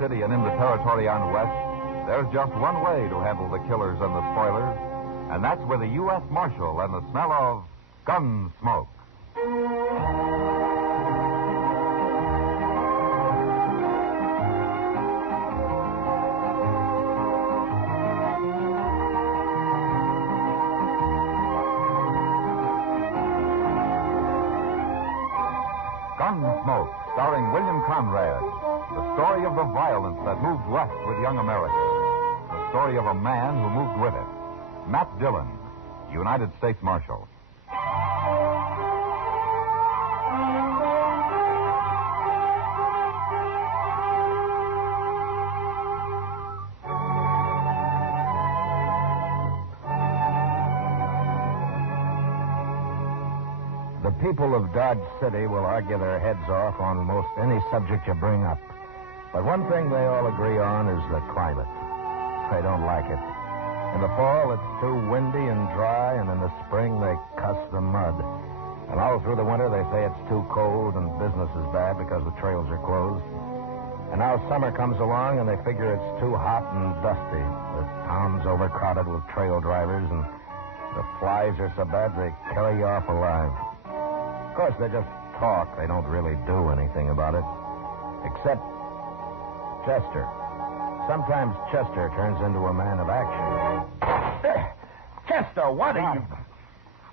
City and into territory on west, there's just one way to handle the killers and the spoilers, and that's with a U.S. Marshal and the smell of Gunsmoke. Gunsmoke, starring William Conrad. The story of the violence that moved west with young America. The story of a man who moved with it. Matt Dillon, United States Marshal. The people of Dodge City will argue their heads off on most any subject you bring up. But one thing they all agree on is the climate. They don't like it. In the fall, it's too windy and dry, and in the spring, they cuss the mud. And all through the winter, they say it's too cold and business is bad because the trails are closed. And now summer comes along, and they figure it's too hot and dusty. The town's overcrowded with trail drivers, and the flies are so bad they carry you off alive. Of course, they just talk. They don't really do anything about it. Except Chester. Sometimes Chester turns into a man of action. Chester, what are you...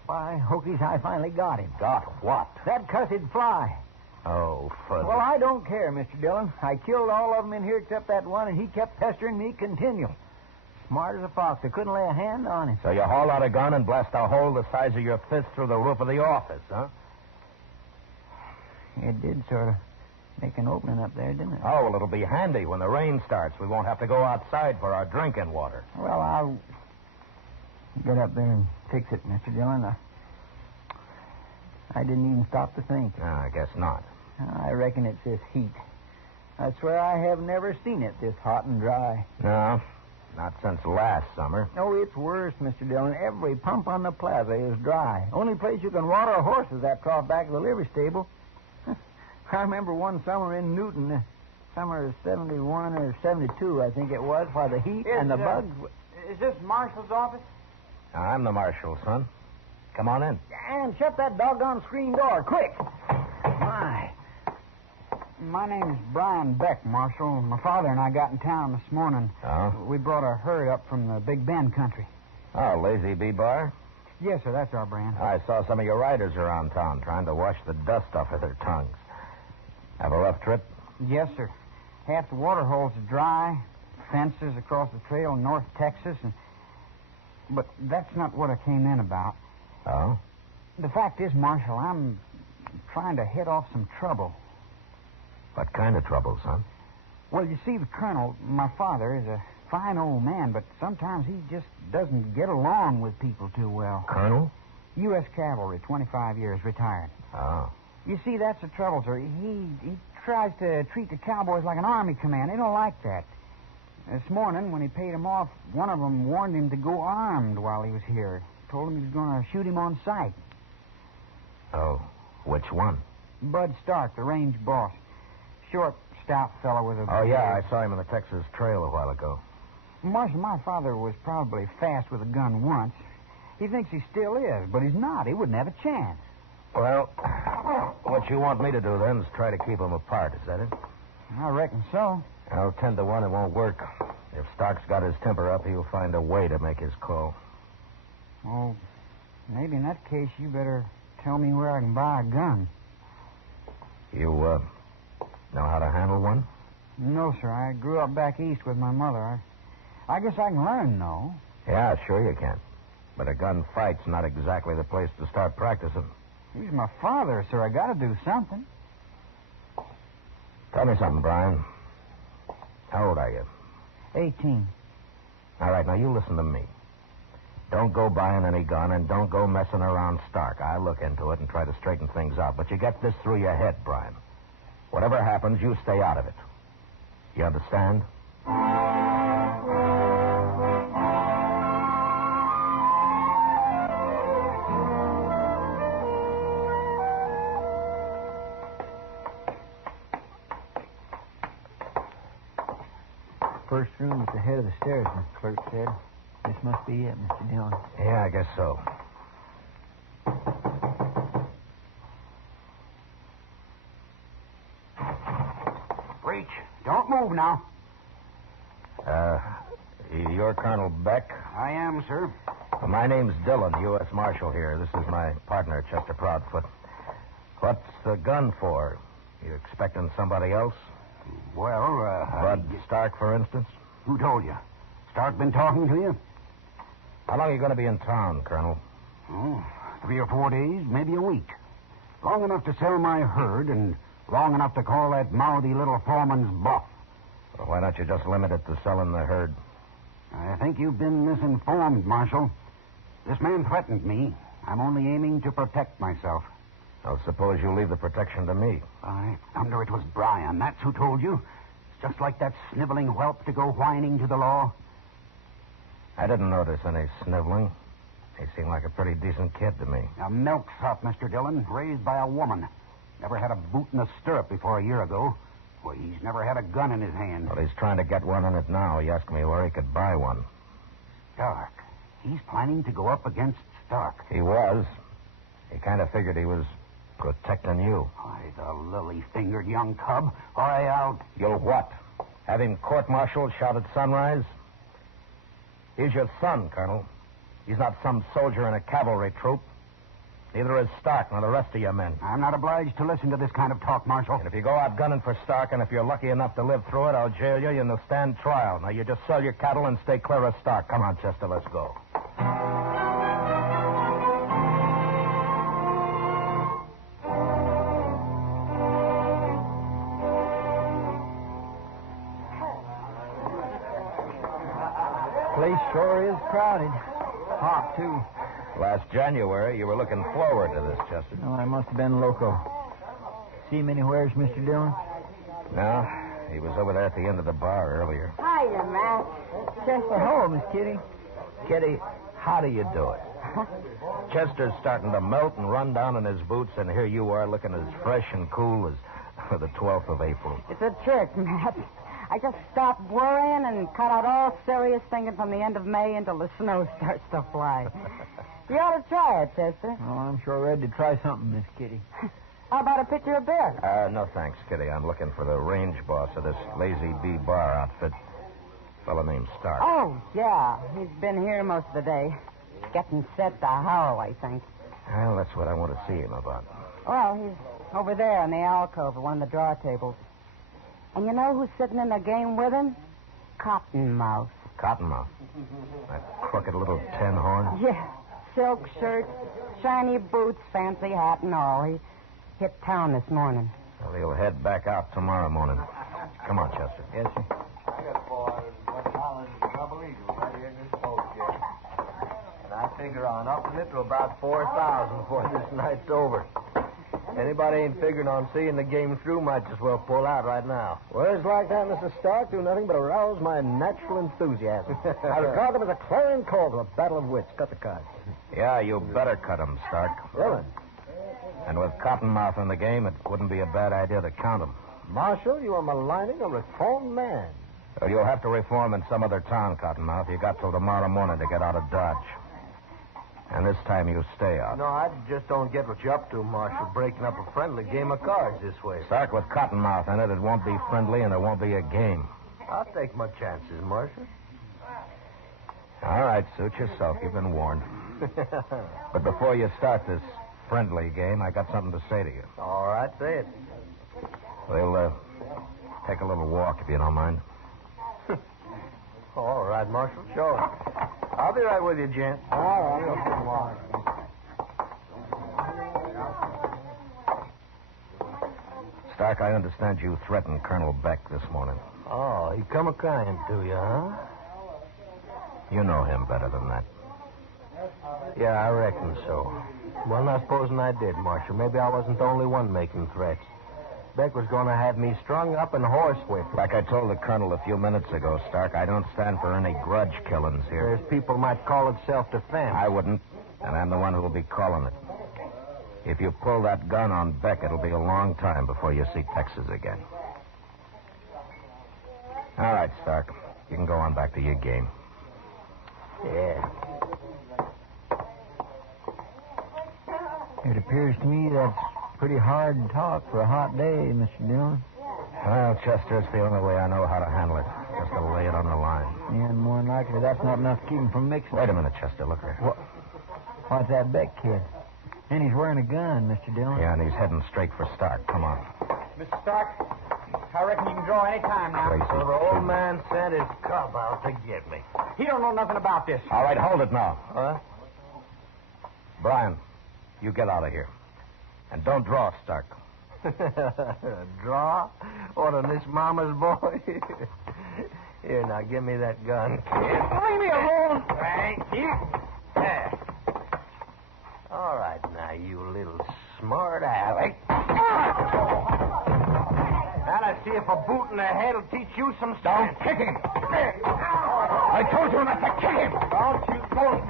Why, Hokies, I finally got him. Got what? That cussed fly. Oh, fuzzy. Well, I don't care, Mr. Dillon. I killed all of them in here except that one, and he kept pestering me continual. Smart as a fox. I couldn't lay a hand on him. So you haul out a gun and blast a hole the size of your fist through the roof of the office, huh? It did sort of make an opening up there, didn't it? Oh, well, it'll be handy when the rain starts. We won't have to go outside for our drinking water. Well, I'll get up there and fix it, Mr. Dillon. I didn't even stop to think. No, I guess not. I reckon it's this heat. I swear I have never seen it this hot and dry. No, not since last summer. No, it's worse, Mr. Dillon. Every pump on the plaza is dry. Only place you can water a horse is that trough back of the livery stable. I remember one summer in Newton, summer of 71 or 72, I think it was, while the heat and the bugs... Is this Marshal's office? I'm the marshal, son. Come on in. And shut that doggone screen door, quick. My name's Brian Beck, Marshal. My father and I got in town this morning. Oh? We brought a herd up from the Big Bend country. Oh, Lazy B-Bar? Yes, sir, that's our brand. I saw some of your riders around town trying to wash the dust off of their tongues. Have a rough trip? Yes, sir. Half the water holes are dry, fences across the trail in North Texas, but that's not what I came in about. Oh? The fact is, Marshal, I'm trying to head off some trouble. What kind of trouble, son? Well, you see, the Colonel, my father, is a fine old man, but sometimes he just doesn't get along with people too well. Colonel? U.S. Cavalry, 25 years, retired. Oh. You see, that's the trouble, sir. He tries to treat the cowboys like an army command. They don't like that. This morning, when he paid him off, one of them warned him to go armed while he was here. Told him he was going to shoot him on sight. Oh, which one? Bud Stark, the range boss. Short, stout fellow with a... Oh, yeah, I saw him in the Texas Trail a while ago. Marshal, my father was probably fast with a gun once. He thinks he still is, but he's not. He wouldn't have a chance. Well, what you want me to do, then, is try to keep them apart. Is that it? I reckon so. Well, 10 to 1, it won't work. If Stark's got his temper up, he'll find a way to make his call. Well, maybe in that case, you better tell me where I can buy a gun. You, know how to handle one? No, sir. I grew up back east with my mother. I guess I can learn, though. Yeah, sure you can. But a gunfight's not exactly the place to start practicing. He's my father, sir. I got to do something. Tell me something, Brian. How old are you? 18. All right, now you listen to me. Don't go buying any gun and don't go messing around Stark. I'll look into it and try to straighten things out. But you get this through your head, Brian. Whatever happens, you stay out of it. You understand? first room at the head of the stairs, the clerk said. This must be it, Mr. Dillon. Yeah, I guess so. Reach. Don't move now. You're Colonel Beck? I am, sir. My name's Dillon, U.S. Marshal here. This is my partner, Chester Proudfoot. What's the gun for? You expecting somebody else? Well, Bud Stark, for instance? Who told you? Stark been talking to you? How long are you going to be in town, Colonel? 3 or 4 days, maybe a week. Long enough to sell my herd and long enough to call that mouthy little foreman's bluff. Well, why don't you just limit it to selling the herd? I think you've been misinformed, Marshal. This man threatened me. I'm only aiming to protect myself. I'll suppose you leave the protection to me. I thunder it was Brian. That's who told you. It's just like that sniveling whelp to go whining to the law. I didn't notice any sniveling. He seemed like a pretty decent kid to me. A milksop, Mr. Dillon, raised by a woman. Never had a boot in a stirrup before a year ago. Well, he's never had a gun in his hand. Well, he's trying to get one in it now. He asked me where he could buy one. Stark. He's planning to go up against Stark. He was. He kind of figured he was protecting you. Why, the lily-fingered young cub. Why, I'll... You'll what? Have him court-martialed, shot at sunrise? He's your son, Colonel. He's not some soldier in a cavalry troop. Neither is Stark nor the rest of your men. I'm not obliged to listen to this kind of talk, Marshal. And if you go out gunning for Stark, and if you're lucky enough to live through it, I'll jail you and you'll stand trial. Now, you just sell your cattle and stay clear of Stark. Come on, Chester, let's go. Place sure is crowded. Hot, too. Last January, you were looking forward to this, Chester. Oh, I must have been loco. See him anywheres, Mr. Dillon? No, he was over there at the end of the bar earlier. Hiya, Matt. Chester. Hello, Miss Kitty. Kitty, how do you do it? Chester's starting to melt and run down in his boots, and here you are looking as fresh and cool as the 12th of April. It's a trick, Matt. I just stopped worrying and cut out all serious thinking from the end of May until the snow starts to fly. You ought to try it, Chester. Oh, I'm sure ready to try something, Miss Kitty. How about a pitcher of beer? No thanks, Kitty. I'm looking for the range boss of this Lazy Bee bar outfit. Fellow named Stark. Oh, yeah. He's been here most of the day. Getting set to howl, I think. Well, that's what I want to see him about. Well, he's over there in the alcove at one of the draw tables. And you know who's sitting in the game with him? Cottonmouth. Cottonmouth? That crooked little tin horn? Yeah. Silk shirt, shiny boots, fancy hat and all. He hit town this morning. Well, he'll head back out tomorrow morning. Come on, Chester. Yes, sir. I got $400 double eagle right here in this boat, Jeff. And I figure on upping it to about 4,000 before this night's over. Anybody ain't figuring on seeing the game through might as well pull out right now. Words like that, Mr. Stark, do nothing but arouse my natural enthusiasm. I regard them as a clarion call to a battle of wits. Cut the cards. Yeah, you better cut him, Stark. Dillon. And with Cottonmouth in the game, it wouldn't be a bad idea to count him. Marshal, you are maligning a reformed man. Well, you'll have to reform in some other town, Cottonmouth. You got till tomorrow morning to get out of Dodge. And this time you stay out. No, I just don't get what you're up to, Marshal, breaking up a friendly game of cards this way. Stark, with Cottonmouth in it, it won't be friendly and there won't be a game. I'll take my chances, Marshal. All right, suit yourself. You've been warned. But before you start this friendly game, I got something to say to you. All right, say it. We'll take a little walk, if you don't mind. All right, Marshal, sure. I'll be right with you, gent. All right. Stark, I understand you threatened Colonel Beck this morning. Oh, he come a-crying to you, huh? You know him better than that. Yeah, I reckon so. Well, now, supposing I did, Marshal. Maybe I wasn't the only one making threats. Beck was going to have me strung up and horsewhipped. Like I told the colonel a few minutes ago, Stark, I don't stand for any grudge killings here. There's people might call it self-defense. I wouldn't, and I'm the one who'll be calling it. If you pull that gun on Beck, it'll be a long time before you see Texas again. All right, Stark. You can go on back to your game. Yeah. It appears to me that's pretty hard talk for a hot day, Mr. Dillon. Well, Chester, it's the only way I know how to handle it. Just to lay it on the line. Yeah, and more than likely that's not enough to keep him from mixing. Wait a minute, Chester. Look here. What's that Beck kid? And he's wearing a gun, Mr. Dillon. Yeah, and he's heading straight for Stark. Come on. Mr. Stark, I reckon you can draw any time now. Crazy. So the old man sent his cub out to get me. He don't know nothing about this. All right, hold it now. Huh? Brian, you get out of here. And don't draw, Stark. Draw? What, Miss Mama's boy? Here, now, give me that gun, kid. Leave me alone. Thank you. There. All right, now, you little smart aleck. Now, let's see if a boot in the head will teach you some stuff. Don't kick him. I told you not to kick him. Don't you go.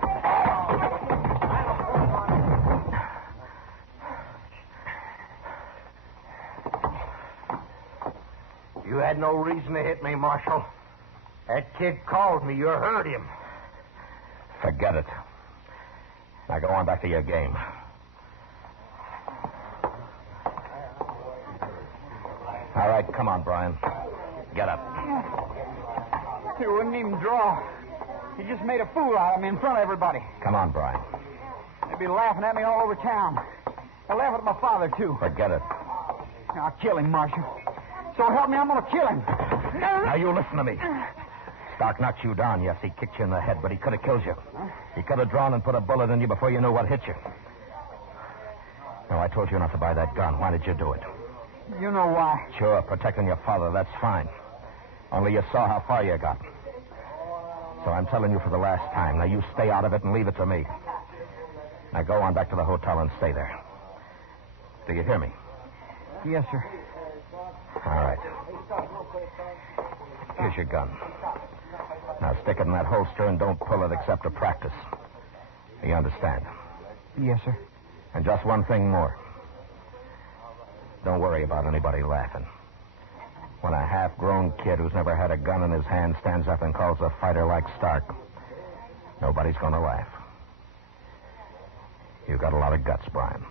You had no reason to hit me, Marshal. That kid called me. You heard him. Forget it. Now go on back to your game. All right, come on, Brian. Get up. He wouldn't even draw. He just made a fool out of me in front of everybody. Come on, Brian. They'd be laughing at me all over town. They're laughing at my father, too. Forget it. I'll kill him, Marshal. So help me, I'm going to kill him. Now you listen to me. Stark knocked you down, yes. He kicked you in the head, but he could have killed you. He could have drawn and put a bullet in you before you knew what hit you. No, I told you not to buy that gun. Why did you do it? You know why. Sure, protecting your father, that's fine. Only you saw how far you got. So I'm telling you for the last time. Now you stay out of it and leave it to me. Now go on back to the hotel and stay there. Do you hear me? Yes, sir. All right. Here's your gun. Now stick it in that holster and don't pull it except to practice. You understand? Yes, sir. And just one thing more. Don't worry about anybody laughing. When a half-grown kid who's never had a gun in his hand stands up and calls a fighter like Stark, nobody's going to laugh. You've got a lot of guts, Brian.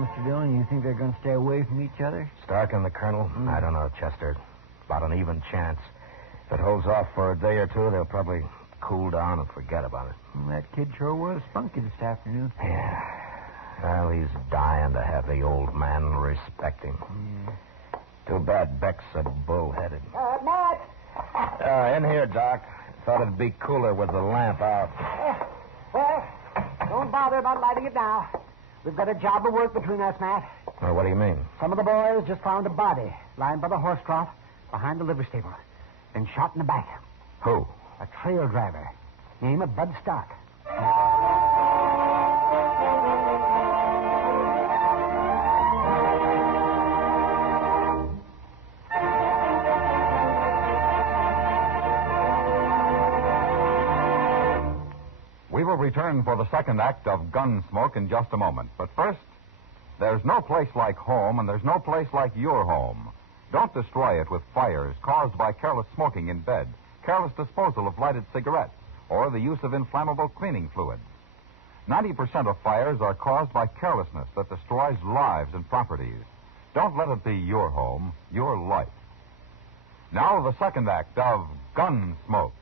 Mr. Dillon, you think they're going to stay away from each other? Stark and the Colonel? I don't know, Chester. About an even chance. If it holds off for a day or two, they'll probably cool down and forget about it. That kid sure was spunky this afternoon. Yeah. Well, he's dying to have the old man respect him. Too bad Beck's so bullheaded. Matt! In here, Doc. Thought it'd be cooler with the lamp out. Well, don't bother about lighting it now. We've got a job of work between us, Matt. Well, what do you mean? Some of the boys just found a body lying by the horse trough behind the livery stable. Been shot in the back. Who? A trail driver. Name of Bud Stark. We will return for the second act of Gunsmoke in just a moment. But first, there's no place like home, and there's no place like your home. Don't destroy it with fires caused by careless smoking in bed, careless disposal of lighted cigarettes, or the use of inflammable cleaning fluids. 90% of fires are caused by carelessness that destroys lives and properties. Don't let it be your home, your life. Now, the second act of Gunsmoke.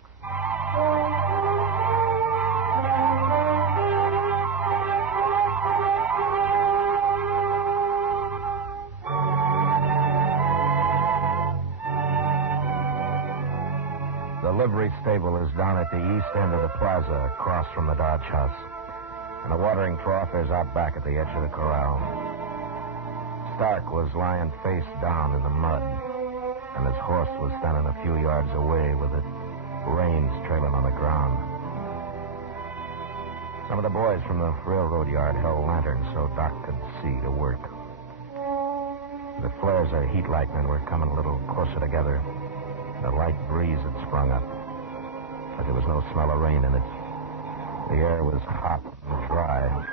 The livery stable is down at the east end of the plaza, across from the Dodge house. And the watering trough is out back at the edge of the corral. Stark was lying face down in the mud, and his horse was standing a few yards away with the reins trailing on the ground. Some of the boys from the railroad yard held lanterns so Doc could see to work. The flares of heat lightning were coming a little closer together. A light breeze had sprung up, but there was no smell of rain in it. The air was hot and dry.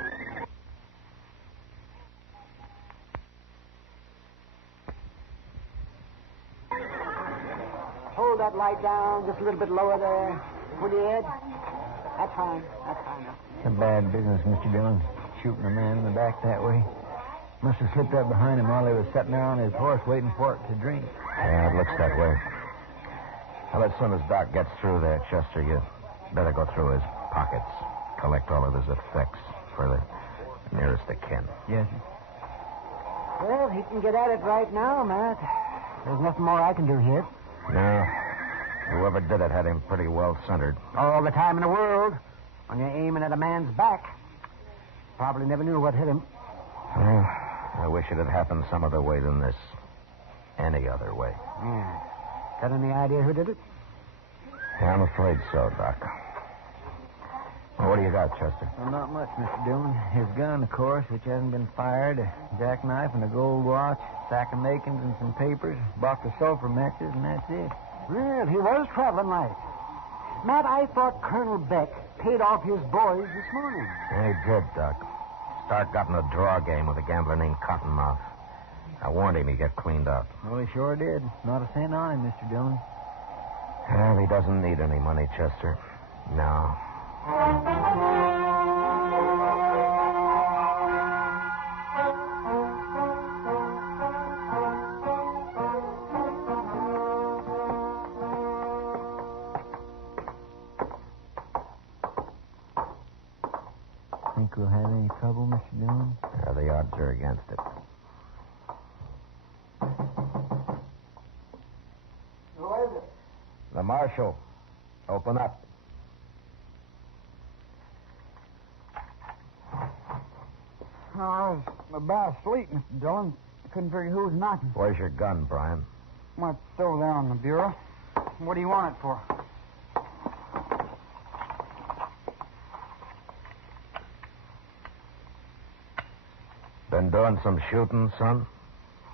Hold that light down just a little bit lower there. Pull your head. That's fine. That's fine. It's a bad business, Mr. Dillon. Shooting a man in the back that way. Must have slipped up behind him while he was sitting there on his horse waiting for it to drink. Yeah, it looks that way. Well, as soon as Doc gets through there, Chester, you better go through his pockets. Collect all of his effects for the nearest of kin. Yes, sir. Well, he can get at it right now, Matt. There's nothing more I can do here. No. Whoever did it had him pretty well centered. All the time in the world. When you're aiming at a man's back. Probably never knew what hit him. Well, I wish it had happened some other way than this. Any other way. Yeah. Got any idea who did it? Yeah, I'm afraid so, Doc. Well, what do you got, Chester? Well, not much, Mr. Dillon. His gun, of course, which hasn't been fired, a jackknife and a gold watch, sack of makings and some papers, box of sulfur matches, and that's it. Well, he was traveling light. Matt, I thought Colonel Beck paid off his boys this morning. Yeah, he did, Doc. Stark got in a draw game with a gambler named Cottonmouth. I warned him he'd get cleaned up. Well, he sure did. Not a cent on him, Mr. Dillon. Well, he doesn't need any money, Chester. No. Think we'll have any trouble, Mr. Dillon? Yeah, the odds are against it. Who is it? The marshal. Open up. Oh, I was about asleep, Mr. Dillon. I couldn't figure who was knocking. Where's your gun, Brian? Well, it's over there on the bureau. What do you want it for? Been doing some shooting, son?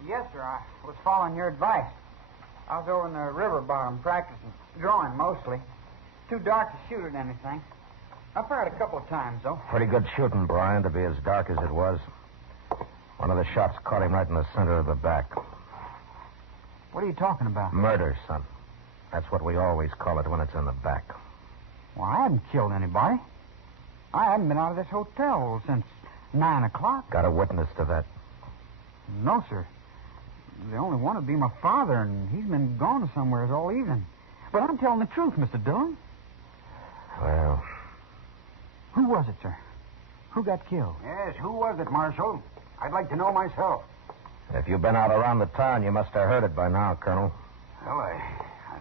Yes, sir. I was following your advice. I was over in the river bottom practicing. Drawing, mostly. Too dark to shoot at anything. I fired a couple of times, though. Pretty good shooting, Brian, to be as dark as it was. One of the shots caught him right in the center of the back. What are you talking about? Murder, son. That's what we always call it when it's in the back. Well, I haven't killed anybody. I haven't been out of this hotel since 9 o'clock. Got a witness to that? No, sir. The only one would be my father, and he's been gone somewhere all evening. But I'm telling the truth, Mr. Dillon. Well, Who was it, sir? Who got killed? Yes, who was it, Marshal? I'd like to know myself. if you've been out around the town, you must have heard it by now, Colonel. Well, I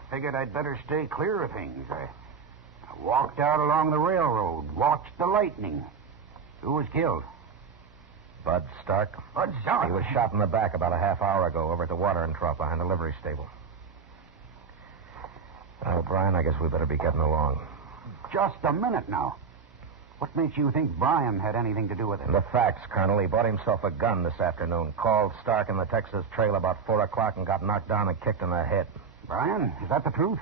figured I'd better stay clear of things. I walked out along the railroad, watched the lightning. Who was killed? Bud Stark. Bud Stark? He was shot in the back about a half hour ago over at the watering trough behind the livery stable. Well, Brian, I guess we better be getting along. Just a minute now. What makes you think Brian had anything to do with it? The facts, Colonel. He bought himself a gun this afternoon, called Stark in the Texas Trail about 4 o'clock and got knocked down and kicked in the head. Brian, is that the truth?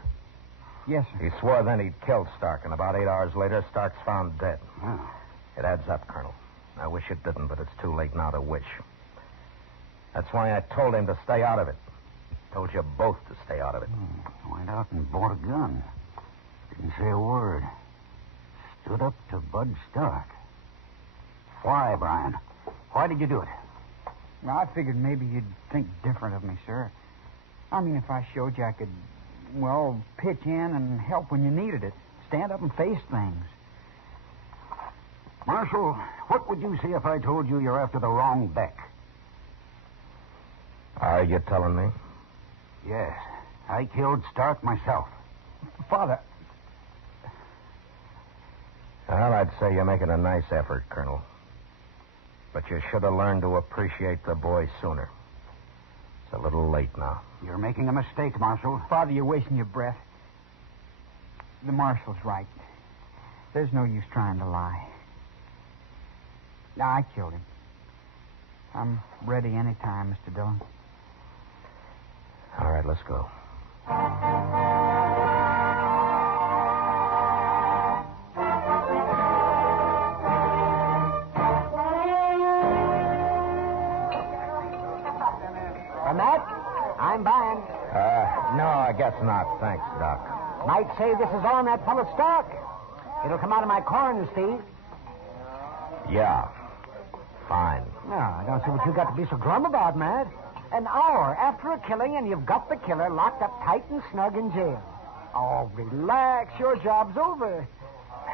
Yes, sir. He swore then he'd killed Stark, and about 8 hours later, Stark's found dead. Oh. It adds up, Colonel. I wish it didn't, but it's too late now to wish. That's why I told him to stay out of it. Told you both to stay out of it. Went out and bought a gun. Didn't say a word. Stood up to Bud Stark. Why, Brian? Why did you do it? Well, I figured maybe you'd think different of me, sir. I mean, if I showed you I could, well, pitch in and help when you needed it. Stand up and face things. Marshal, what would you say if I told you you're after the wrong Beck? Are you telling me? Yes. I killed Stark myself. Father. Well, I'd say you're making a nice effort, Colonel. But you should have learned to appreciate the boy sooner. It's a little late now. You're making a mistake, Marshal. Father, you're wasting your breath. The marshal's right. There's no use trying to lie. I killed him. I'm ready any time, Mr. Dillon. All right, let's go. I guess not. Thanks, Doc. Might say this is all in that full of stock. It'll come out of my corn, Steve. Yeah. Fine. No, I don't see what you got to be so glum about, Matt. An hour after a killing, and you've got the killer locked up tight and snug in jail. Oh, relax. Your job's over.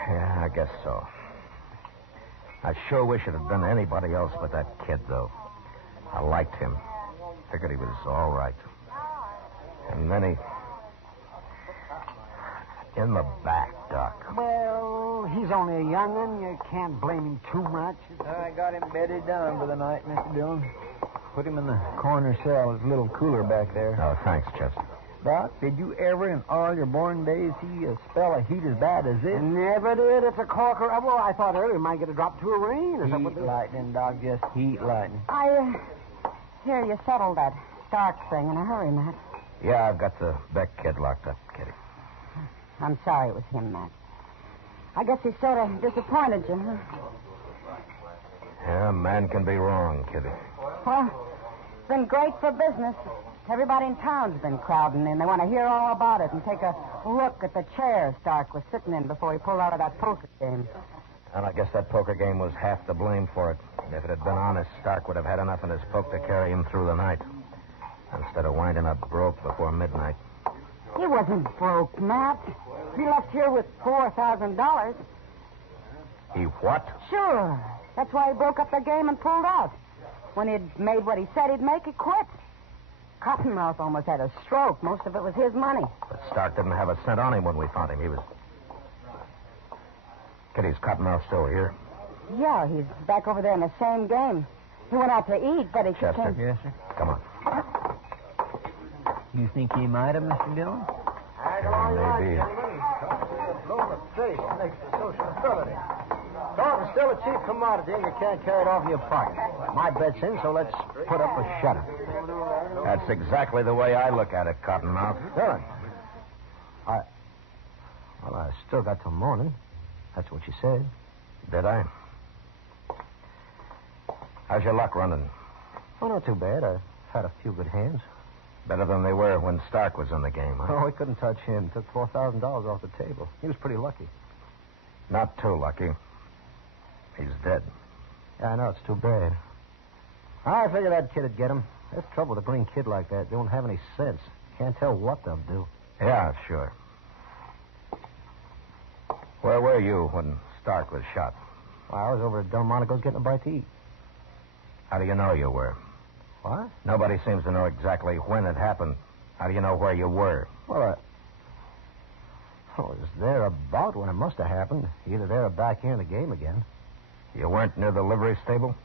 Yeah, I guess so. I sure wish it had been anybody else but that kid, though. I liked him. Figured he was all right. And then he... In the back, Doc. Well, he's only a young'un. You can't blame him too much. I got him bedded down for the night, Mr. Dillon. Put him in the corner cell. It's a little cooler back there. Oh, thanks, Chester. Doc, did you ever in all your born days see a spell of heat as bad as this? Never did. It's a corker. Well, I thought earlier we might get a drop to a rain or something. Heat lightning, Doc, just heat lightning. I hear you settled that Stark thing in a hurry, Matt. Yeah, I've got the Beck kid locked up, Kitty. I'm sorry it was him, Matt. I guess he sort of disappointed you, huh? Yeah, a man can be wrong, Kitty. Well, it's been great for business. Everybody in town's been crowding in. They want to hear all about it and take a look at the chair Stark was sitting in before he pulled out of that poker game. And I guess that poker game was half to blame for it. If it had been honest, Stark would have had enough in his poke to carry him through the night. Instead of winding up broke before midnight. He wasn't broke, Matt. He left here with $4,000. He what? Sure. That's why he broke up the game and pulled out. When he'd made what he said he'd make, he quit. Cottonmouth almost had a stroke. Most of it was his money. But Stark didn't have a cent on him when we found him. He was... Kitty's Cottonmouth still here? Yeah, he's back over there in the same game. He went out to eat, but he Chester. came... Yes, sir. Come on. You think he might have, Mr. Dillon? Maybe. Blown the face next to social ability. Talking's still a cheap commodity, and you can't carry it off in your pocket. My bet's in, so let's put up a shutter. That's exactly the way I look at it, Cottonmouth. Dillon. Well, I still got till morning. That's what you said. Did I? How's your luck running? Oh, not too bad. I've had a few good hands. Better than they were when Stark was in the game, huh? Oh, we couldn't touch him. Took $4,000 off the table. He was pretty lucky. Not too lucky. He's dead. Yeah, I know. It's too bad. I figured that kid would get him. That's trouble with a green kid like that. They don't have any sense. Can't tell what they'll do. Yeah, sure. Where were you when Stark was shot? Well, I was over at Delmonico's getting a bite to eat. How do you know you were? What? Nobody seems to know exactly when it happened. How do you know where you were? Well, I was there about when it must have happened. Either there or back here in the game again. You weren't near the livery stable?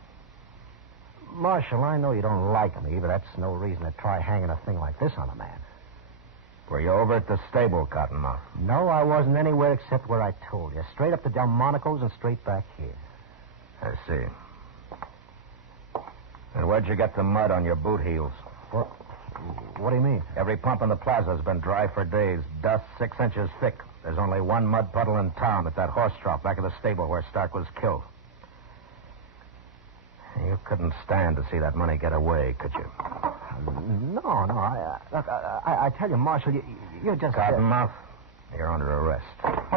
Marshal, I know you don't like me, but that's no reason to try hanging a thing like this on a man. Were you over at the stable, Cottonmouth? No, I wasn't anywhere except where I told you. Straight up to Delmonico's and straight back here. I see. And where'd you get the mud on your boot heels? What do you mean? Every pump in the plaza's been dry for days. Dust 6 inches thick. There's only one mud puddle in town at that horse trough back of the stable where Stark was killed. You couldn't stand to see that money get away, could you? No. I tell you, Marshal, you're just... Cottonmouth, you're under arrest. Look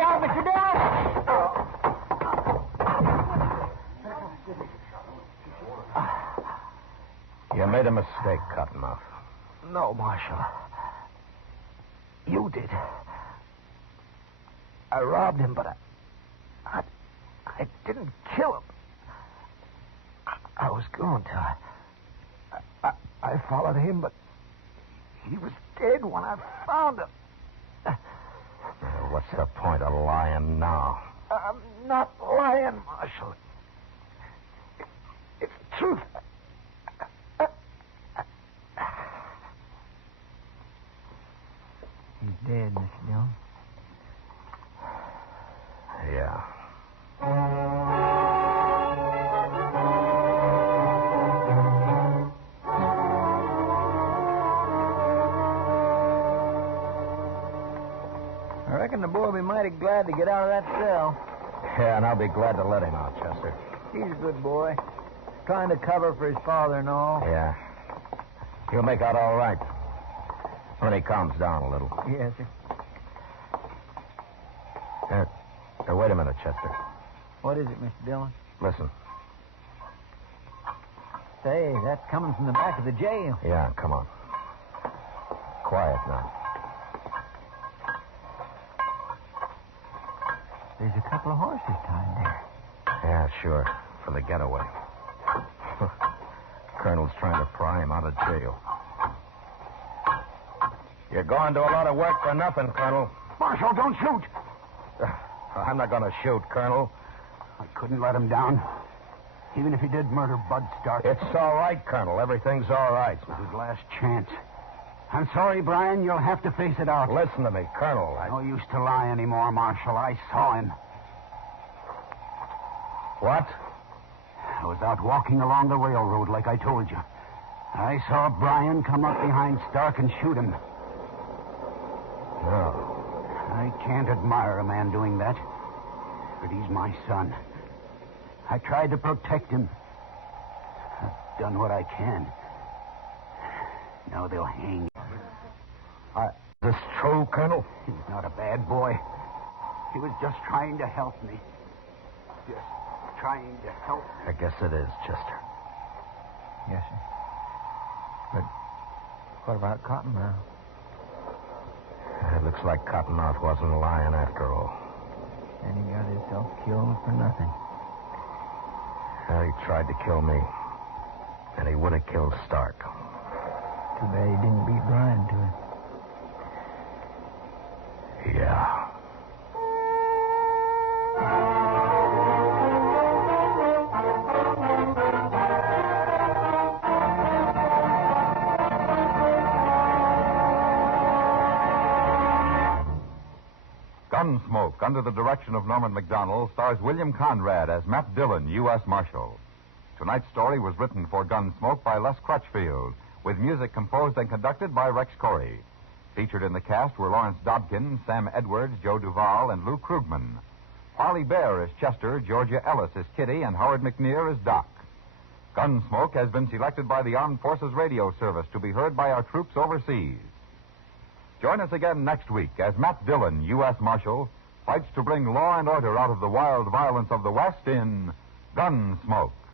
out, Mr. Dillon! You made a mistake, Cottonmouth. No, Marshal. You did. I robbed him, but I didn't kill him. I was going to. I followed him, but he was dead when I found him. What's the point of lying now? I'm not lying, Marshal. It's the truth. He's dead, Mr. Dillon. Yeah. I reckon the boy will be mighty glad to get out of that cell. Yeah, and I'll be glad to let him out, Chester. He's a good boy. Trying to cover for his father and all. Yeah. He'll make out all right. When he calms down a little. Yes, sir. Wait a minute, Chester. What is it, Mr. Dillon? Listen. Say, that's coming from the back of the jail. Yeah, come on. Quiet now. There's a couple of horses tied there. Yeah, sure. For the getaway. Colonel's trying to pry him out of jail. You're going to a lot of work for nothing, Colonel. Marshal, don't shoot. I'm not going to shoot, Colonel. I couldn't let him down. Even if he did murder Bud Stark. It's all right, Colonel. Everything's all right. It was his last chance. I'm sorry, Brian. You'll have to face it out. Listen to me, Colonel. No use to lie anymore, Marshal. I saw him. What? I was out walking along the railroad like I told you. I saw Brian come up behind Stark and shoot him. No. I can't admire a man doing that. But he's my son. I tried to protect him. I've done what I can. Now they'll hang. Is this true, Colonel? He's not a bad boy. He was just trying to help me. Just trying to help me. I guess it is, Chester. Yes, sir. But what about Cottonmouth? It looks like Cottonmouth wasn't lying after all. And he got himself killed for nothing. Well, he tried to kill me. And he would have killed Stark. Too bad he didn't beat Brian to it. Yeah. Gunsmoke, under the direction of Norman Macdonnell, stars William Conrad as Matt Dillon, U.S. Marshal. Tonight's story was written for Gunsmoke by Les Crutchfield, with music composed and conducted by Rex Corey. Featured in the cast were Lawrence Dobkin, Sam Edwards, Joe Duvall, and Lou Krugman. Parley Baer is Chester, Georgia Ellis is Kitty, and Howard McNear is Doc. Gunsmoke has been selected by the Armed Forces Radio Service to be heard by our troops overseas. Join us again next week as Matt Dillon, U.S. Marshal, fights to bring law and order out of the wild violence of the West in Gunsmoke.